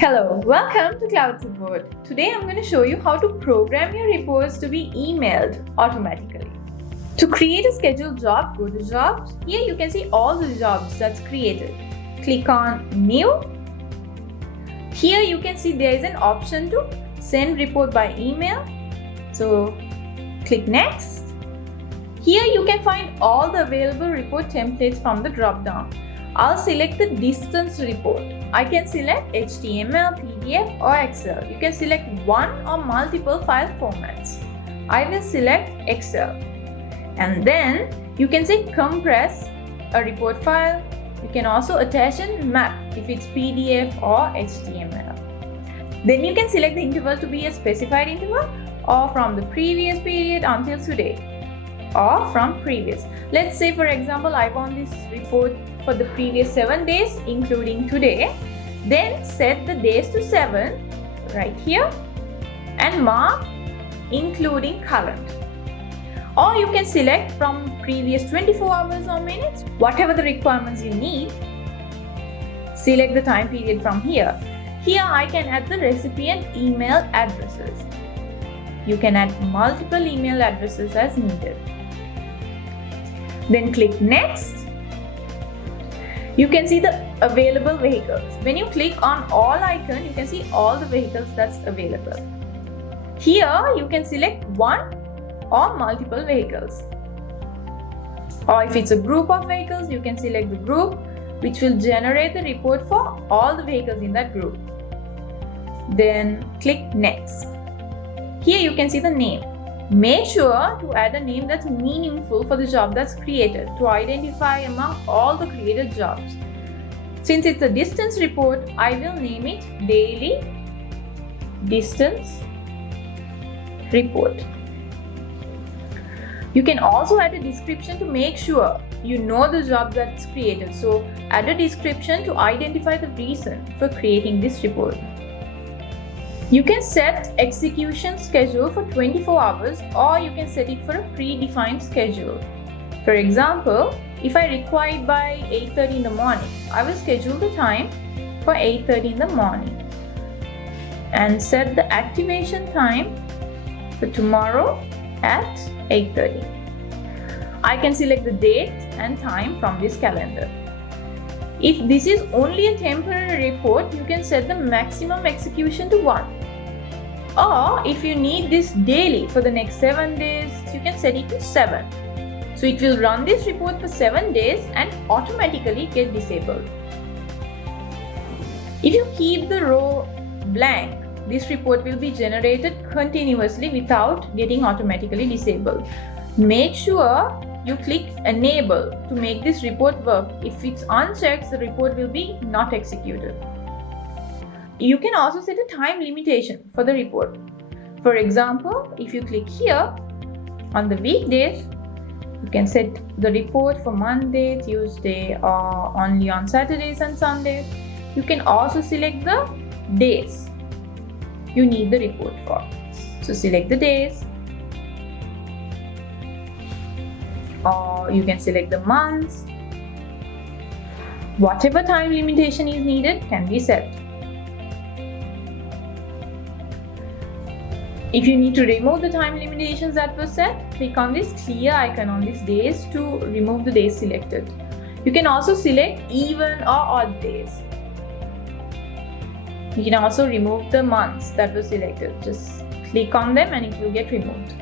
Hello, welcome to Cloud Support. Today I'm going to show you how to program your reports to be emailed automatically. To create a scheduled job, go to Jobs. Here you can see all the jobs that's created. Click on New. Here you can see there is an option to send report by email. So click Next. Here you can find all the available report templates from the drop-down. I'll select the distance report. I can select HTML, PDF or Excel. You can select one or multiple file formats. I will select Excel. And then you can say compress a report file. You can also attach and map if it's PDF or HTML. Then you can select the interval to be a specified interval or from the previous period until today or from previous. Let's say for example I want this report for the previous 7 days including today. Then set the days to 7 right here and mark including current. Or you can select from previous 24 hours or minutes, whatever the requirements you need. Select the time period from here. Here I can add the recipient email addresses. You can add multiple email addresses as needed. Then click Next. You can see the available vehicles. When you click on all icon, you can see all the vehicles that's available. Here you can select one or multiple vehicles. Or if it's a group of vehicles, you can select the group which will generate the report for all the vehicles in that group. Then click Next. Here you can see the name. Make sure to add a name that's meaningful for the job that's created to identify among all the created jobs. Since it's a distance report, I will name it Daily Distance Report. You can also add a description to make sure you know the job that's created. So add a description to identify the reason for creating this report. You can set execution schedule for 24 hours or you can set it for a predefined schedule. For example, if I require it by 8:30 in the morning, I will schedule the time for 8:30 in the morning and set the activation time for tomorrow at 8:30. I can select the date and time from this calendar. If this is only a temporary report, you can set the maximum execution to 1. Or if you need this daily for the next 7 days, you can set it to 7. So it will run this report for 7 days and automatically get disabled. If you keep the row blank, this report will be generated continuously without getting automatically disabled. Make sure you click Enable to make this report work. If it's unchecked, the report will be not executed. You can also set a time limitation for the report. For example, if you click here on the weekdays, you can set the report for Monday, Tuesday or only on Saturdays and Sundays. You can also select the days you need the report for. So select the days, or you can select the months. Whatever time limitation is needed can be set. If you need to remove the time limitations that were set, click on this clear icon on these days to remove the days selected. You can also select even or odd days. You can also remove the months that were selected. Just click on them and it will get removed.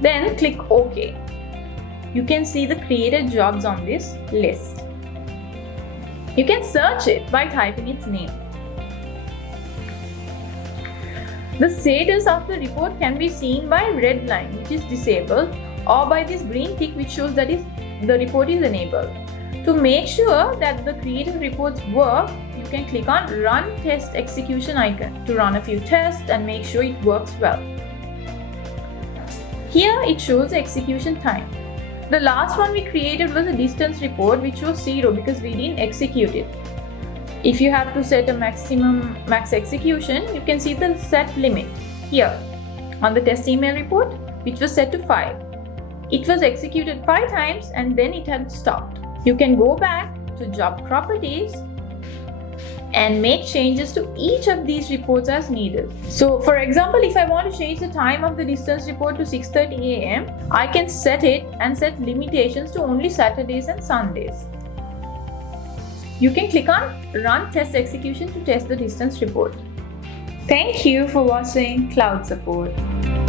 Then click OK. You can see the created jobs on this list. You can search it by typing its name. The status of the report can be seen by red line which is disabled or by this green tick which shows that the report is enabled. To make sure that the created reports work, you can click on Run Test Execution icon to run a few tests and make sure it works well. Here it shows the execution time. The last one we created was a distance report which was 0 because we didn't execute it. If you have to set a max execution, you can see the set limit here on the test email report which was set to 5. It was executed 5 times and then it had stopped. You can go back to job properties and make changes to each of these reports as needed. So for example, if I want to change the time of the distance report to 6:30 a.m., I can set it and set limitations to only Saturdays and Sundays. You can click on Run Test Execution to test the distance report. Thank you for watching Cloud Support.